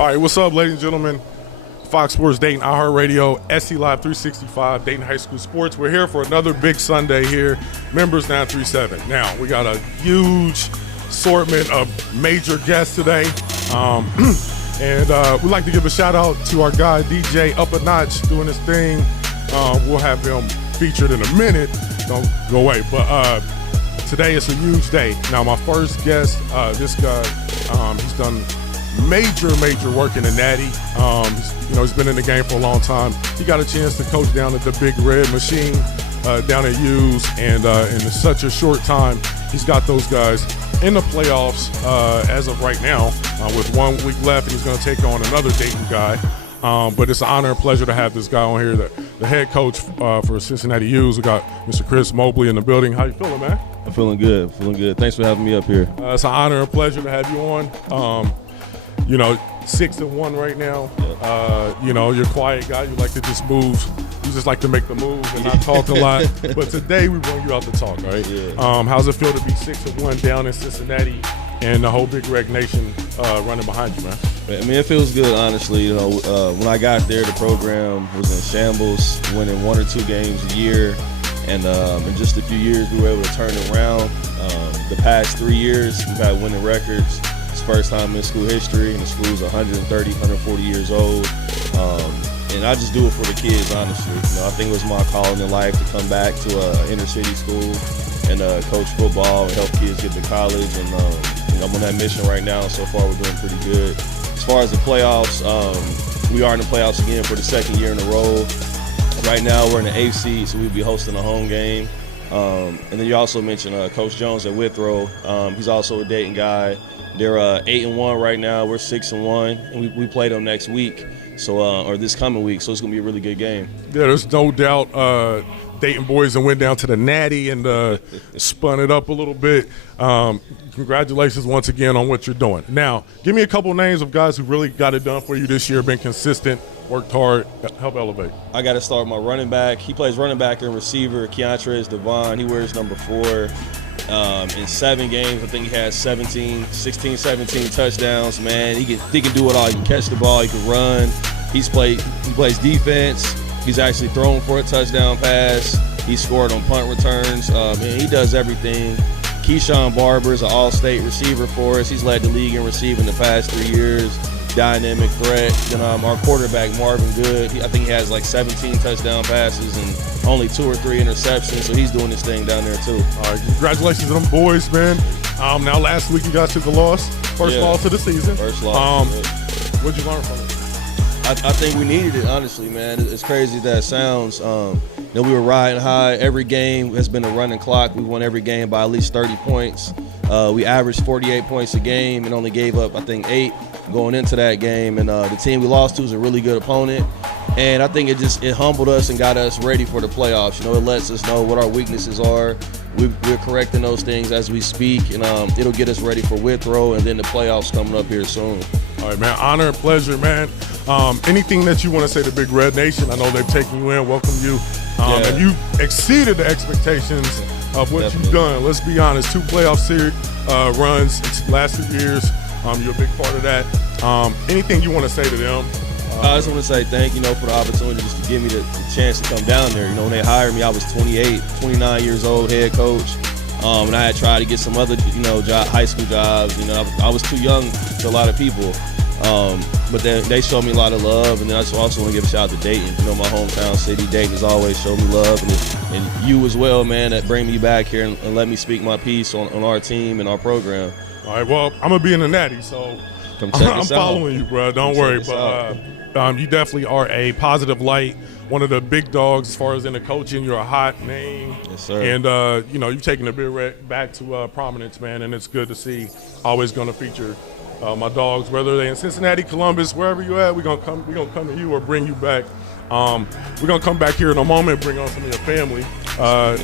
All right, what's up, ladies and gentlemen? Fox Sports Dayton, iHeartRadio, SC Live 365, Dayton High School Sports. We're here for another big Sunday here, Members 937. Now, we got a huge assortment of major guests today. And we'd like to give a shout out to our guy, DJ Up a Notch, doing his thing. We'll have him featured in a minute. Don't go away. But today is a huge day. Now, my first guest, this guy, he's done major work in the Natty. He's been in the game for a long time. He got a chance to coach down at the Big Red Machine down at Hughes, and in such a short time, he's got those guys in the playoffs as of right now with 1 week left, and he's going to take on another Dayton guy. But it's an honor and pleasure to have this guy on here, the head coach for Cincinnati Hughes. We got Mr. Chris Mobley in the building. How you feeling, man? I'm feeling good. Thanks for having me up here. It's an honor and pleasure to have you on. 6-1 right now. Yep. You're a quiet guy. You like to just move. You just like to make the moves and not talk a lot. But today we want you out to talk, all right? Yeah. How's it feel to be 6-1 down in Cincinnati and the whole Big Red Nation running behind you, man? I mean, it feels good, honestly. When I got there, the program was in shambles, winning 1 or 2 games a year. And in just a few years, we were able to turn it around. The past 3 years, we've had winning records. It's the first time in school history, and the school's 130, 140 years old. And I just do it for the kids, honestly. I think it was my calling in life to come back to an inner city school and coach football and help kids get to college. And I'm on that mission right now. So far, we're doing pretty good. As far as the playoffs, we are in the playoffs again for the second year in a row. Right now, we're in the 8th seed, so we'll be hosting a home game. And then you also mentioned Coach Jones at Withrow. He's also a Dayton guy. They're 8-1 right now. We're 6-1, and we play them next week, or this coming week. So it's gonna be a really good game. Yeah, there's no doubt. Dayton boys and went down to the Natty and spun it up a little bit. Congratulations once again on what you're doing. Now, give me a couple names of guys who really got it done for you this year, been consistent, worked hard, help elevate. I got to start my running back. He plays running back and receiver. Keontrez Devon. He wears number 4. In 7 games, I think he has 16, 17 touchdowns. Man, he can do it all. He can catch the ball. He can run. He plays defense. He's actually thrown for a touchdown pass. He scored on punt returns. He does everything. Keyshawn Barber is an all-state receiver for us. He's led the league in receiving the past 3 years. Dynamic threat. Then our quarterback, Marvin Good, I think he has like 17 touchdown passes and only 2 or 3 interceptions, so he's doing his thing down there too. All right, congratulations to them boys, man. Now last week you guys took a loss. First loss of the season. First loss. What'd you learn from it? I think we needed it, honestly, man. It's crazy as that sounds. We were riding high. Every game has been a running clock. We won every game by at least 30 points. We averaged 48 points a game and only gave up, I think, 8 going into that game. And the team we lost to is a really good opponent. And I think it humbled us and got us ready for the playoffs. It lets us know what our weaknesses are. We're correcting those things as we speak, and it'll get us ready for Withrow and then the playoffs coming up here soon. All right, man. Honor and pleasure, man. Anything that you want to say to Big Red Nation? I know they've taken you in, welcomed you, and you exceeded the expectations of what you've done. Let's be honest, 2 playoff series runs last 2 years. You're a big part of that. Anything you want to say to them? I just want to say thank you, for the opportunity just to give me the chance to come down there. When they hired me, I was 29 years old, head coach. And I had tried to get some other, high school jobs. I was too young to a lot of people. But then they showed me a lot of love. And then I just also want to give a shout out to Dayton. My hometown city. Dayton has always showed me love. And you as well, man, that bring me back here and let me speak my piece on our team and our program. All right, well, I'm going to be in the Natty, so I'm following you, bro. Don't worry. But you definitely are a positive light, one of the big dogs as far as in the coaching. You're a hot name. Yes, sir. And, you've taken the Big Red back to prominence, man, and it's good to see. Always going to feature my dogs, whether they're in Cincinnati, Columbus, wherever you're at. We're gonna come to you or bring you back. We're going to come back here in a moment, bring on some of your family.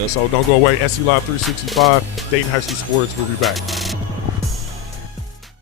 So don't go away. SC Live 365, Dayton High School Sports. We'll be back.